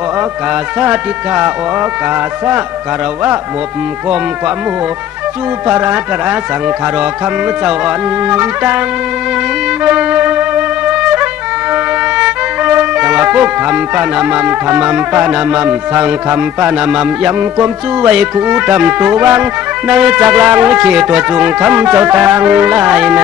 ออกาสาติกาออกาสะกรวะมบกมความโหสุภราตราสังขารคำเจ้าอ่อนตังจังหวะพุกธรรมปานามัมธรรมัมปานามัมสังคำปานามัมยำความสู้ไว้คู่ทำตัววังในจากลังเขตตัวจุงคำเจ้าต่างลายใน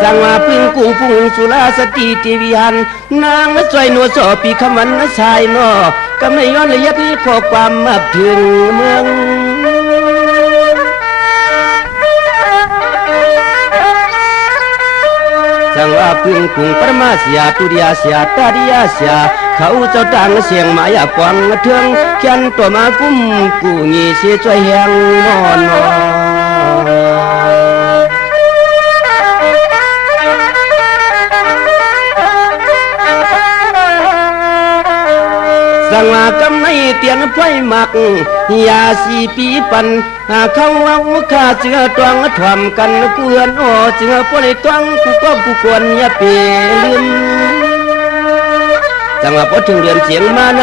สังว่าพึ่งกุ้งพุ่งสุราสติเทวิยันนางมาช่วยหนัวสอปีคำวันนะชายนอกำในย้อนระยะที่ขอความมาถึงเมืองสังว่าพึ่งกุ้งปรมาเสียตุริยาเสียตาดิยาเสียเขาเจ้าต่างเสียงมายาปวงเทืองเขียนตัวมากุ้มกูงีเสียช่วยแหงนอนสังว่ากำในเตียนไฟหมักยาสีปีปันเขาเอาข้าเสือตวงทวมกันเพื่อนอ้อเสือปนตวงกูก็กูควรอย่าเปลืมจังว่าพอถึงเดือนเสียงมาใน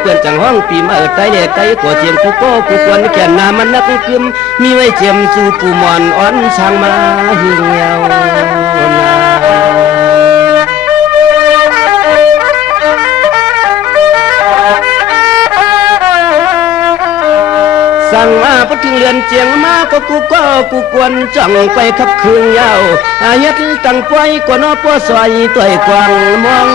เพื่อนจังห้องปีมาไตเล่ไตกว่าเสียงกูก็กูควรแก่นนามันนักคืมมีไว้เจียมสู่ปูมอนอ่อนช่างมาเหี่ยวสั่งมาพอถึงเรือนเจียงมาก็กูกวนจังไปขับเครื่องยาวยัดตั้งปล่อยกว่านอป้อซอยตัวกวางมอง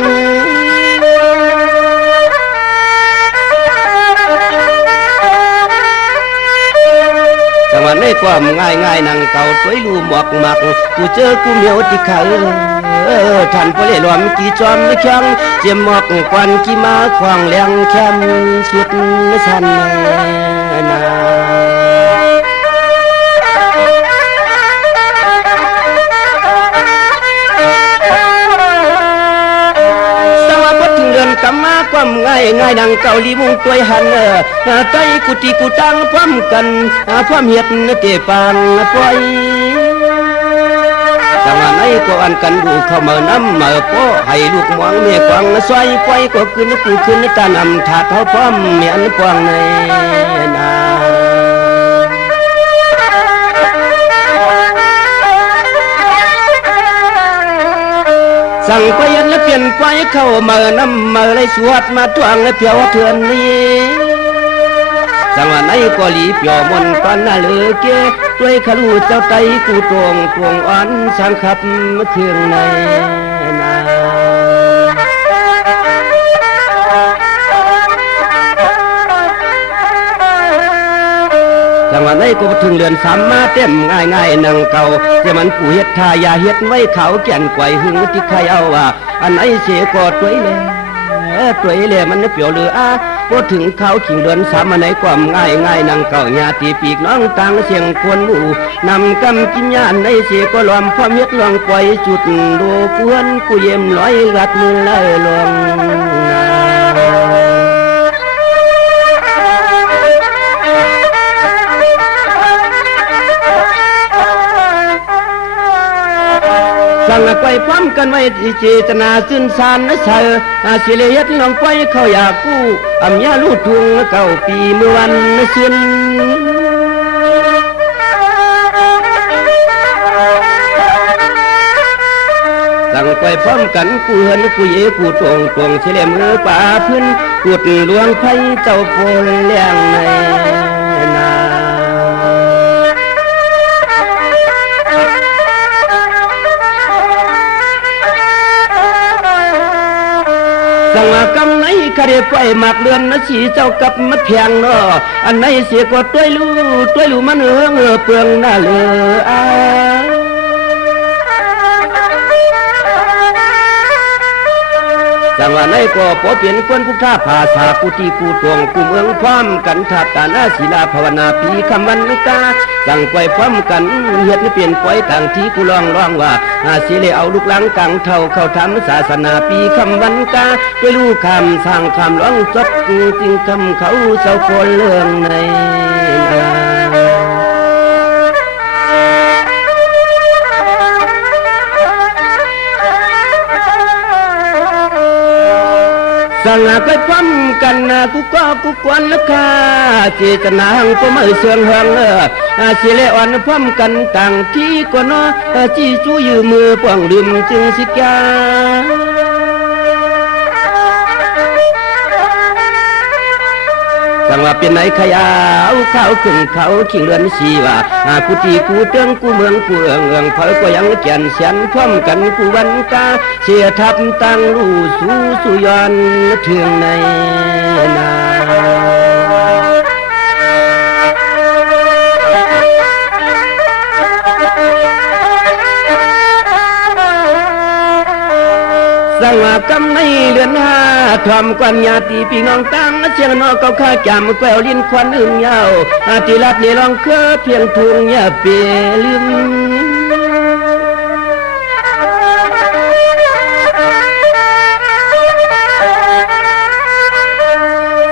จังหวะในความง่ายนั่งเก่าตัวลูหมอกหมักกูเจอกูเหมียวที่ขาท่านพอเล่หลอมกี่จอมไม่แข็งเจียมหมอกควันกี่มาควางแรงแคมสุดสันนาสวัสดิ์ถึงเดือนกำมาความง่ายดังเกาหลีมุงตัวหันใจกุฏิกุตังพร้อมกันพร้อมเห็ดเตปางปล่อยจังหวะไหนก็อันกันดูเข้ามาน้ำมาโป้ให้ลูกมองเมียกวางซอยปล่อยก็ขึ้นกูขึ้นตานำถาดเขาพร้อมเมียนกวางในนาสั่งไปยันและเปลี่ยนไปเข้ามาน้ำมาเลยสวดมาทวงและเพียวเถื่อนนี้จังหวะไหนก็หลีเปียวมนตอนน่าเลือเก้ด้วยขลูเจ้าไตกูตวงอ่อนสังขับเครื่องในนาจังหวะไหนก็ถึงเรือนสามมาเต็มง่ายนั่งเก่าที่มันผู้เฮ็ดทายาเฮ็ดไว้เขาแก่นไกวหึงที่ใครเอาว่าอันไหนเสียก็ตัวเล่มันเปียวเรือพอถึงเขาขิงเดือนสามในความง่ายนั่งเก่าญาติปีกน้องต่างเสียงควนหมู่นำกำกินญาณในเสียก็ล้อมความเฮ็ดลองปล่อยจุดดูกวนกูเยี่ยมร้อยรัดมือไล่ลงสั่งไปพร้อมกันไว้เจตนาสิ้นสารนะเธอสิเลยัดลองไปเขาอยากกู้อำยาลูดทุงเก่าปีเมื่อวันสิ้นสั่งไปพร้อมกันกูเห็นกูเย่กูตวงเฉลี่ยมือป่าพื้นกูดหลวงไทยเจ้าโพลเลี้ยงในสังว่ากำไหนคดีไฟหมักเดือนนะสีเจ้ากับมัดเพียงเนาะอันไหนเสียก็ตัวลูมันเปลืองหน้าเลยจังว่าในก็พอเปลี่ยนคนผู้ท่าภาษากูตีกูตวงกูเมืองพร้อมกันทับตาหน้าศิลาภาวนาปีคำวันกาสั่งปล่อยพร้อมกันเฮ็ดเปลี่ยนปล่อยต่างที่กูร้องว่าสิเลเอาลูกหลังกังเท่าเข้าทำศาสนาปีคำวันกาไปรู้คำสร้างคำร้องจบจึงคำเขาเจ้าคนเรื่องใน สั่งไปพร้อมกันกูก็กูกวนละค่ะเจตนาหังก็ไม่เสื่อมหังสิเลอ่อนพร้อมกันต่างที่ก็นอจีจู้ยืมมือป้องลืมจึงสิกาสั่งว่าเป็นไหนขยาวข้าวขึ้นเขาขิงเรือนชีว่ากูตีกูเตืองกูเมืองกูเอืองเผยก็ยังแก่นเสียนพร้อมกันกูวันกาเสียทับตั้งรู้สู่ย้อนเทืองในนาสังว่ากำในเดือนห้าทอมกวนญาติพี่น้องตั้งเชียงนอกเขาข้าจำแกวลิ้นควันอึ่งยาวที่รัดนี่ลองเคอเพียงทุงยาเปลืม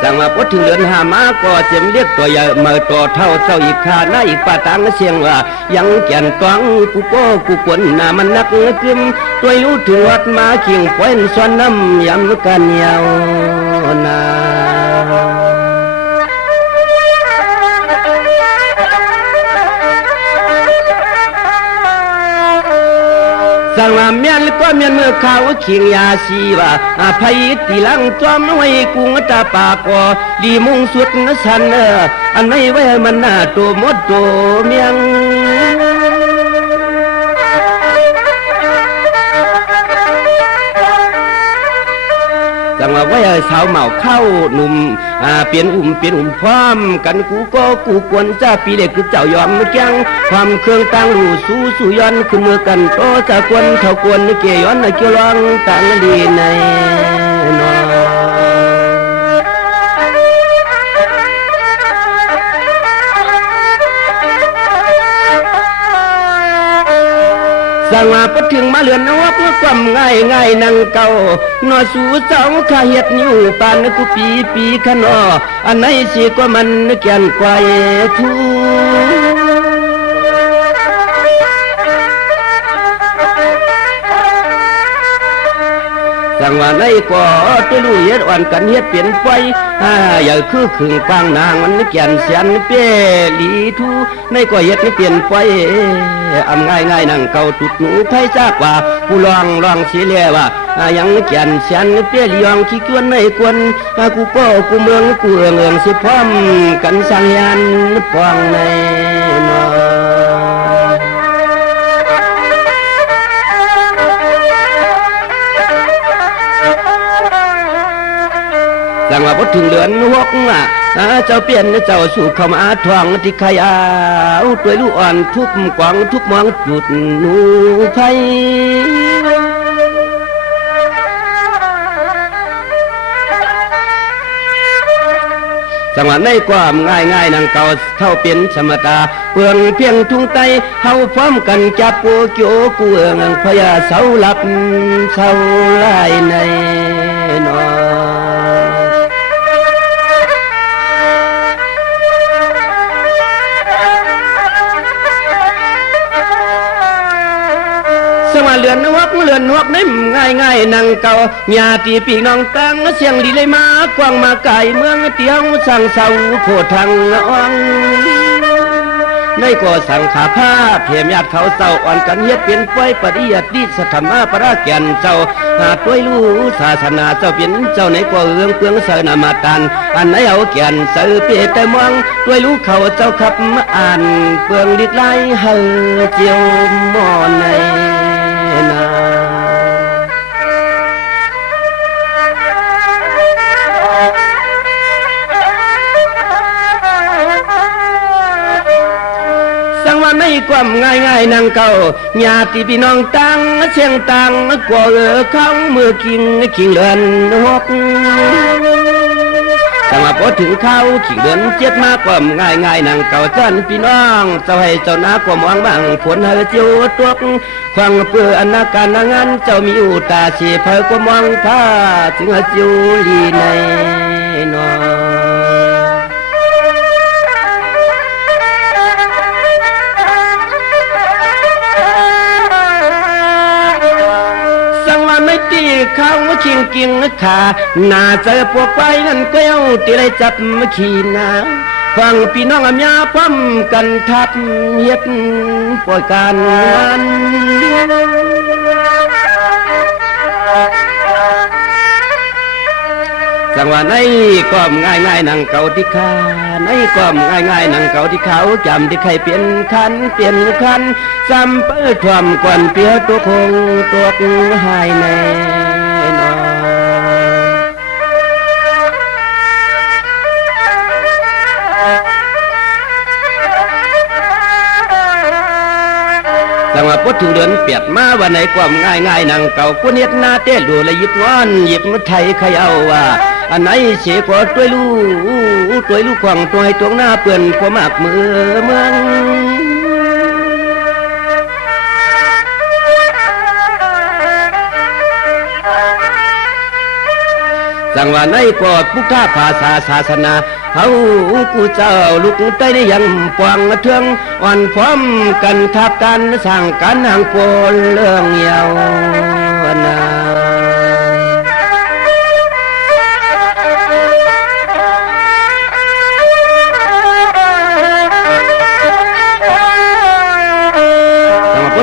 สั่งว่าพอถึงเดือนห้ามาก็เจียมเรียกตัวใหญ่มาตัวเท่าเจ้าอีกขาหน้าอีกป่าตังเสียงว่ายังแก่นตองกูโก้กูกวนหน้ามันนักกึมตัวรู้ถึงวัดมาเขียงควันซ้อนน้ำยำกันยาวนาสั่งว่าเมียนก็เมียนเมื่อเขาเขียงยาสีว่าภัยตีลังจอมไว้กุงตาปากอดีมุงสุดนสันอันไม่ไว้มันหน้าตัวมดตัวเมียงสั่งว่าไว้สาวเหมาเข้าหนุ่มเปลี่ยนอุ่มพร้อมกันกูก็กูกวนจ้าปีเล็กคือเจ้ายอมแกงความเครื่องตั้งรูสู่ย้อนคือมือกันโตจะกวนเท่ากวนเกี่ยย้อนเกี่ยวร้องตั้งดีในนอสั่งว่าพอถึงมาเลือนนวับความง่ายนั่งเก่านอสู่เจ้าข้าเฮ็ดอยู่ปานกูปีขนออันไหนสิก็มันแก่นกว่าทูสั่งว่าในก็ตัวรู้เฮ็ดอ่อนกันเฮ็ดเปลี่ยนไปอย่าคือขึงปางนางมันแก่นเสียนเปลีทูในก็เฮ็ดเปลี่ยนไปง่ายนั่งเก่าตุดหนูไผซากว่าผู้ลองสิแลว่ายังแก่นเสียนเปลียงขี้กวนในกวนกูก็กูเมืองกูเอืองสิพร้อมกันสังยันปองในนอสั่งว่าพอถึงเดือนหกเจ้าเปลี่ยนเจ้าสู่เข้ามาทองที่ขยาวตัวลูกอ่อนทุกกวางทุกมองจุดหนูไฟสังว่าในความง่ายนั่งเก่าเท่าเป็นสมตาเปลืองเพียงทุ่งไตเฮาพร้อมกันจับปูโจกูเอืองพญาเสาหลับเสาลายในนอเลือนนวกนิ่มง่ายนั่งเก่าญาติพี่น้องตั้งเสียงดีเลยมากว้างมาไกลเมืองเตียวสั่งเสาโพทังอ่องในก็สั่งขาผ้าเพียมญาติเขาเศร้าอ่อนกันเฮ็ดเป็นป่วยปฏิยัติสัทธรรมะปราแก่นเจ้าด้วยรู้ศาสนาเจ้าเป็นเจ้าในก็เอื้องเปลืองเสนามาตันอันไหนเอาแก่นเสือเปียแต่มองด้วยรู้เขาเจ้าขับมาอ่านเปลืองดิดไล่เฮาเจียวมอในในความง่ายนั่งเก่าญาติพี่น้องตั้งเชียงตังกว่าข้างมือคิงเลือนหกแต่มาพอถึงเข้าขิงเดือนเจ็ดมาความง่ายนั่งเก่าจันพี่น้องเจ้าให้เจ้านาความหวังบางฝนเฮเจียวตัวควางเปื้ออนาการงานเจ้ามีอุตาชีเพอความหวังท่าถึงเจียวลีในนอ เข้าชิงกิงขาหน้าเจอพวกไปนั่นก็เอาตีไรจับขี่นาฟังพี่น้องอำยาพร้อมกันทับเฮ็ดป่วยการงานจังหวะในก้อมง่ายๆนังเก่าที่ขาในก้อมง่ายๆนังเก่าที่เขาจำที่ใครเปลี่ยนคันซ้ำเปิดความกวนเปียตัวคงตัวหายแน่นอนจังหวะพดถึงเดือนเปียดมาวันไหนความง่ายๆนังเก่ากูเนียดหน้าเต้ดูเลยหยิบงอนหยิบไทยเขย่าว่าอันไหนเสียกว่าตัวลูกขวางตัวให้ตัวหน้าเปื่อนพอมากมือเมืองจังหวะในกอดพุทธภาษาศาสนาเฮากูเจ้าลูกใต้ได้ยังปวงเทืองอ่อนพร้อมกันทับกันสร้างกันห่างโปนเรื่องเยาวนา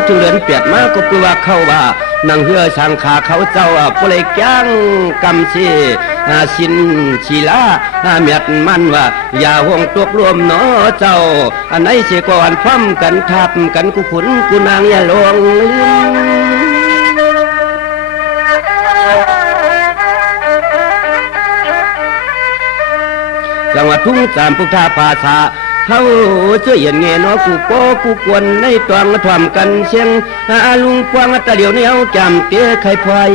จุเรือนเปียดมากก็คือว่าเขาว่านังเหือช่างขาเขาเจ้าผู้เลยจ้างกำชีสินชีลาเมียดมันว่าอย่าห่วงตัวรวมเนาะเจ้าอันไหนเสียก่อนพร้อมกันทับกันกูขุนกูนางอย่าลงลืมจังหวัดทุ่งสามพุทธภาษาเฮาเชื่อเย็นเงเนาะกูกูกวนในตวงทวมกันเชียงลุงพวงตะเดียวเหนียวจำเตี้ยไข่พลอย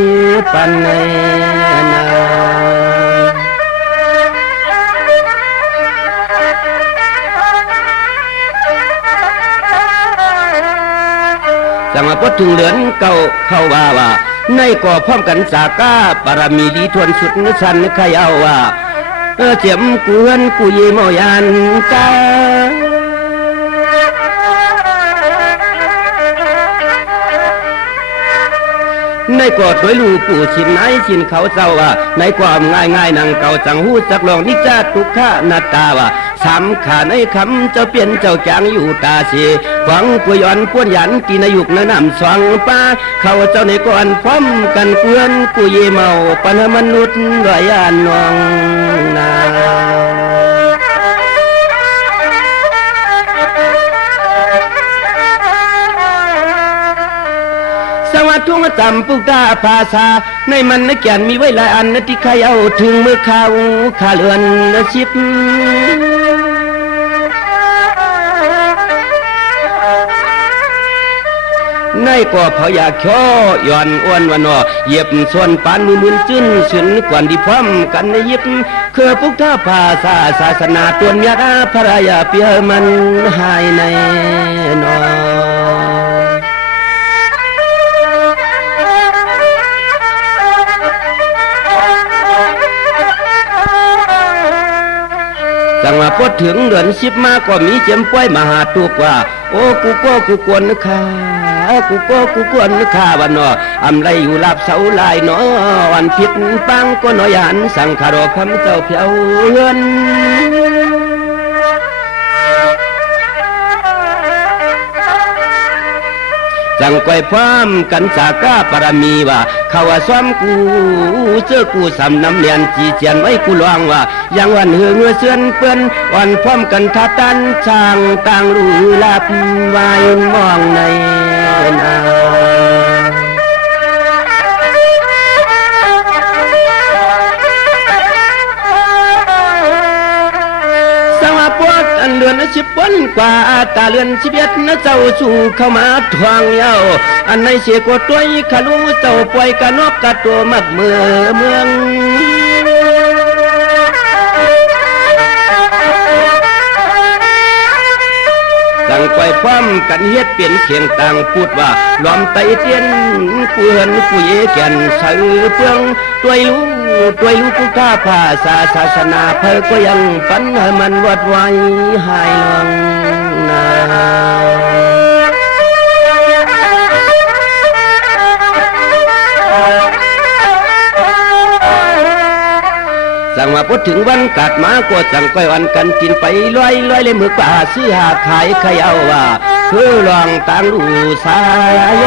ปันในนาจังหวะพดถึงเหลือนเก่าเข้าว่าในก่อพร้อมกันสาก้าปรมีดีทวนสุดนิสันใครเอาว่าเจียมกวนกูยีโมยันกาในกอดด้วยลูกปู่ชินไหนชินเขาเจ้าว่าในความง่ายๆนังเก่าจังหูจักลองนิจาทุกข้านาตาว่าสำขาในคำเจ้าเปลี่ยนเจ้าจางอยู่ตาเสีฟังกุยอนป้วนยันกินยุกนำสองป้าเขาเจ้าในก่อนพร้อมกันเกลือนกุยเมาปนมนุษย์รายานนองนาทุ่งจำปุกตาภาษาในมันนักแก่นมีไว้หลายอันนที่ใครเอาถึงมือเขาขาเลือนชิบในก่อเผาอยากช่อย่อนอ้วนวันนอเหยียบส่วนปานมือจื้นสุนกวนที่พร้อมกันในยิบคือพุทธภาษาศาสนาตัวยาพระยาเปียมันหายในนอจังว่าพอถึงเดือนสิบมาก็มีเจียมป้อยมาหาตุกว่าโอ้กูกวนนึกขากูกวนนึกขาวันนออำไรอยู่ลาบเสาลายนอวันผิดปังก็นอยันสังขารคำเจ้าเพียวเฮือนจังก้อยพร้อมกันจากก้าปรมีว่าเขาว่าซ้อมกูเจอกูสำน้ำเนียนจีเจียนไว้กูลองว่ายังวันเหือเงือเสื่อนเปื้อนวันพร้อมกันทับตันช่างต่างรู้ลับวายมองในนาเรือนสิบวันกว่าตาเรือนสิบเอ็ดนะเจ้าสู่เข้ามาทวงเย้าอันในเสียกดตัวขลุเจ้าป่วยกะนอกกะตัวมักเมืองตั้งไปพร้อมกันเฮ็ดเปลี่ยนเขียงต่างพูดว่าล้อมไตเตียนกูเหินกูเยแก่นสื่อเปลืองด้วยลูกข้าภาษาศาสนาเพิ่ก็ยังปันให้มันวัดไว้หายลงนาส สั่งว่าพอถึงวันกัดมาก็สั่งก้อยวันกันกินไปลอยเลยมือกว่าซื้อหาขายขยเอาว่าคือลองต่างดูสาย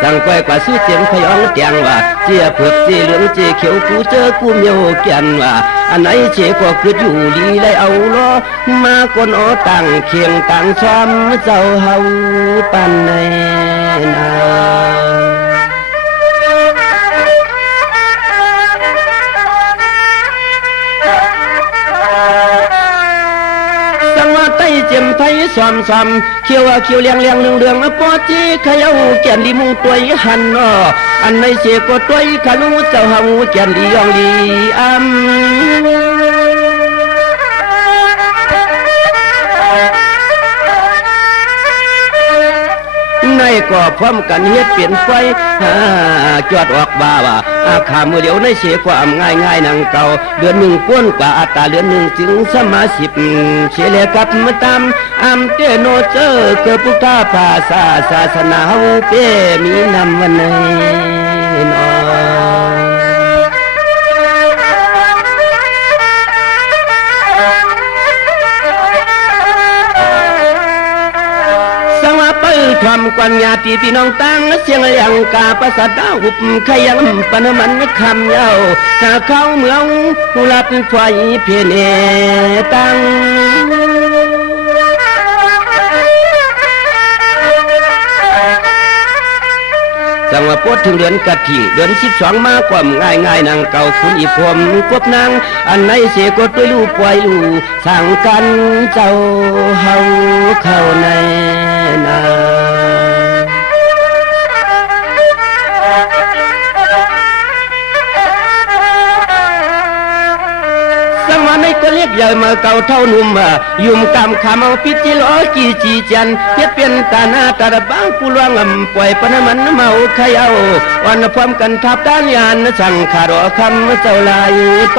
สั่งก้อยกว่าซื้อเจียงขยองเตียงว่าเจียเผือกเจียเหลืองเจียเขียวกูเจอกูเมียวเกียนว่าอันไหนเจก็คืออยู่ลีเลยเอาล้อมาก้นอ้อต่างเคียงต่างซ้อมเจ้าเฮาปันในนาเจียมไทยซ้อมเขียวเลี้ยงเรื่องปอจีขยาวแก่นลีมูตัวหันนออันในเสกก็ตัวขนุเจ้าหาแก่นลียองลีในก็พร้อมกันเฮ็ดเปลี่ยนไฟจอดออกบ่าว่าขามือเดียวในเสียความง่ายนังเก่าเดือนหนึ่งป้วนกว่าอัตราเดือนหนึ่งจึงสมาสิบเสียเลยกับมาตามเตโนเจอเกิดพุทธภาษาศาสนาเฮาเป้มีนำวันไหนนอความกวนญาติพี่น้องตั้งเสียงเลียงกาประสาทหุบขยันปนมันคำยาวหาเข้าเมืองผู้ลัดไฟเพียนตั้งจังว่าพดถึงเดือนกะทิเดือน12มาความง่ายนางเก่าคุณอีพรมกบนางอันไหนเสียก็ด้วยลูกปล่อยลูกสั่งกันเจ้าเฮาเข้าในนาก็เรียกใหญ่มาเก่าเท่านุ่มยุ่มกำคำเอาพิจิโลกี่จีจันเฮ็ดเป็นตาหน้าตาบ้างผู้ล่วงปล่อยปนมันเมาขยเอาวันพร้อมกันทับด้านยานสั่งขาดคำเจ้าลายไป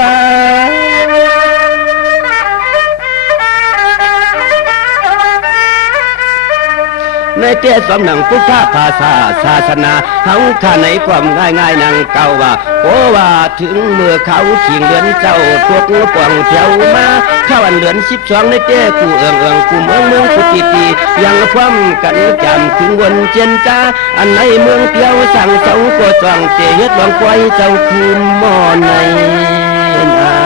ในเตี้ยสมหนังพุทธภาษาศาสนาเฮาข้าในความง่ายนางเก่าว่าโอ้ว่าถึงเมื่อเขาขิงเดือนเจ้าพวกงูป่องเที่ยวมาเข้าวันเดือน12ในเตี้ยกูเอืองกูเมืองกูตียังพร้อมกันจำถึงวันเจนจ้าอันในเมืองเที่ยวสั่งเจ้าก็จ้องเตเฮ็ดลองปล่อยเจ้าคืนหม้อในนา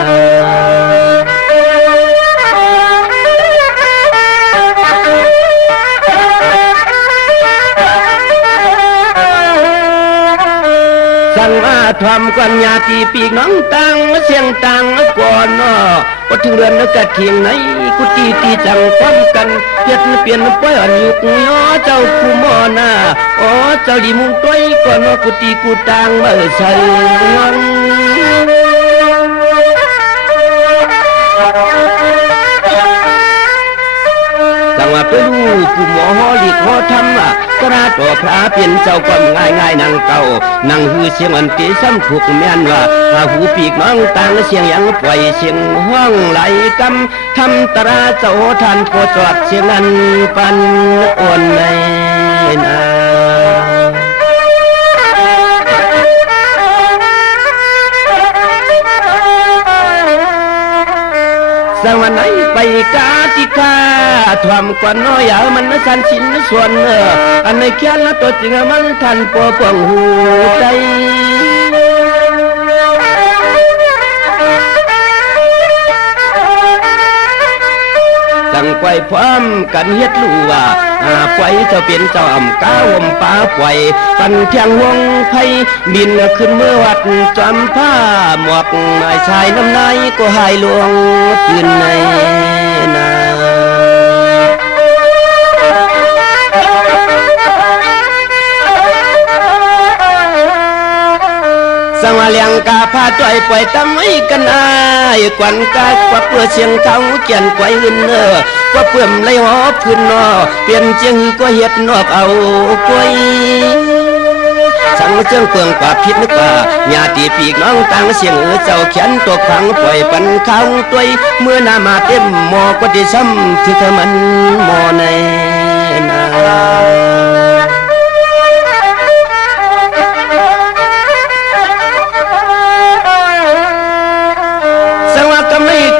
สั่งมาทำกันญาติปีกน้องตังเสียงตังก่อนนอก็ถึงเรือนกะเทียงไหนกุฏิที่จังความกันเฮ็ดเปลี่ยนป้อยอันยุกย้อเจ้าคูหมอนาอ๋อเจ้าดีมุงต้อยก่อนนอกุฏิกูตังเมื่อใส่สั่งว่าไปลูกผู้หมอหอหลีกหอทำกระต่อพระเปลี่ยนเจ้าก็ง่ายนางเก่านางฮือเสียงอันตีซ้ำถูกแม่นว่าหูปีกน้องต่างเสียงยังปล่อยเสียงห้องไหลกำทำตราเจ้าทันโคจอดเสียงอันปันอ่อนในนาสวันไหนไปกาติกาทวมกวนน้อยมันสันสินส่วนอันในแค่ละตัวจริงมันทันปอปองหูใจสั่งไว้พร้อมกันเฮ็ดลู่ว่าไฟเจ้าเป็นเจ้าอ่ำก้าวมป่าไฟปันเทียงวงไพบินขึ้นเมื่อวัดจำผ้าหมวกนายชายน้ำนายก็หายลวงคืนในนา สังวาเลียงกาพาจ่อยปล่อยตำไว้กันอายกวนกายกว่าเปื่อเสียงเขาเกียนไกวอื่นกว่าเปื่อมไหลหอบขึ้นนอเปลี่ยนเจียงก็เฮ็ดนอกเอากล้วยสังเจียงเปลืองกว่าพิษนึกว่าญาติปีกน้องต่างเสียงเจ้าเขียนตัวขังปล่อยปันเขาตัวเมื่อนามาเต็มหมอก็ได้ซ้ำคือเธอมันหมอในนา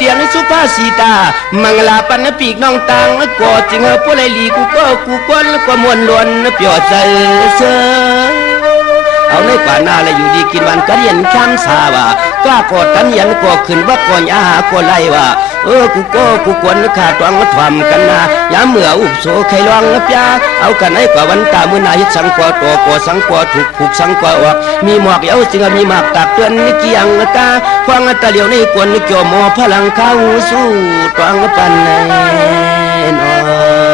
ตียงสุภาษิตามังลาปันปีกน้องตังกอดจึงผู้ไรลีกูก็กูก้นก็มวนล้วนเปียวใจเสือเอาในป่านาและอยู่ดีกินวันกะเรียนข้ามสาว่าก้ากอดกันยันกอขึ้นว่าก่อนยาหาก่อไล่ว่ากูก็กูกวนขาดวังมาทำกันนะยามเมื่ออุบโซใครลองนะพี่เอากันให้กว่าวันตามือนาฮิตสังกอตัวกอสังกอถูกผูกสังกอออกมีหมอกเย้าจึงมีหมากตักเตือนนิเกียงกาฟังตะเหลียวในกวนเกี่ยวหมอพลังเข้าสู้ตวงปันแน่นอ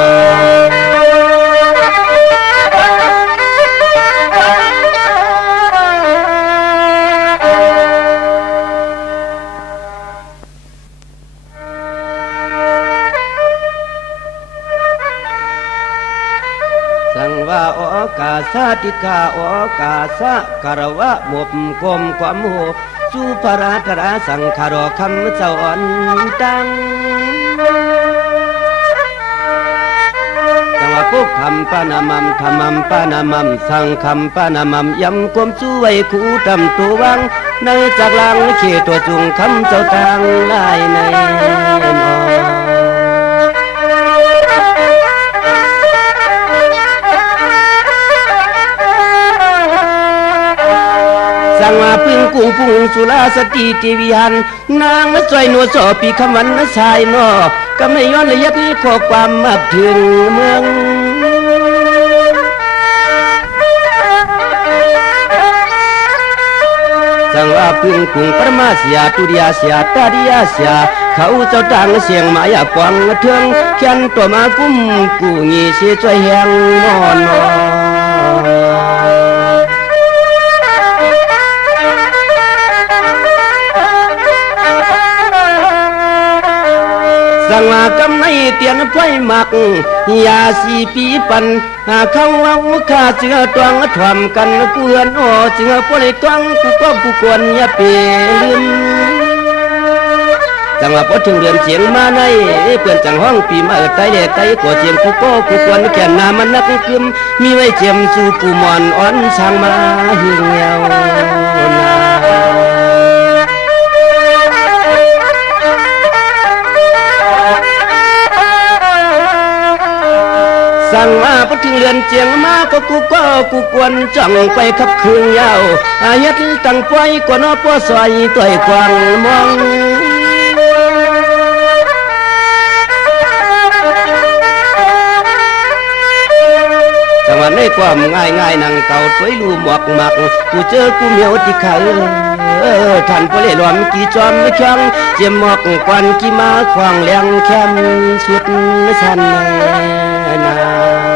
สังว่าโอกาสาติกาโอกาสะคารวะหมบกลมความโหสุภราตราสังขารคำเจ้าอ่อนตังสังว่าพุกคำปานามัมธรรมัมปานามัมสังคำปานามัมยำความช่วยคู่ทำตัววังในจากลังเขตตัวจุงคำเจ้าตังลายในนอสังว่าพึ่งกุ้งพุงสุราสติติวิหันนางมาจอยหนัวสอปีคำวันมาชายนอกำในย้อนละเอียดนี้ขอความมาถึงเมืองสังว่าพึ่งกุ้งปรมาเสียตุริยาเสียตาดิยาเสียเขาเจ้าต่างเสียงมายาปวงเทืองเขียนตัวมากุ้มกูงีเสียช่วยแหงนอนสังว่ากำในเตียนไฟหมักยาสีปีปันหาเขาเอาข้าเสือตวงทวมกันเกลือนโอเสือพวกในตวงกูก็กูควรอย่าเปลืมจังว่าพอถึงเดือนเสียงมาในเปื่อนจังห้องปีมาไตเล่ไตกว่าเสียงกูก็กูควรแก่นนามันนักกึมมีไว้เจียมสู่ปูมอนอ่อนช่างมาเหี่ยวนาสั่งมาพอถึงเรือนเจียงมาก็กูกวนจังไปขับคืนยาวอายัดตั้งไฟกว่านอป้อซอยต่อยกวางมองจังหวะในความง่ายนังเก่าถอยลูหมอกหมักกูเจอกูเหมียวที่ขาท่านพระเล่หลวมกี่จอมไม่ช่างเจียมหมอกควันกี่มาควางแรงแคมสุดสันนา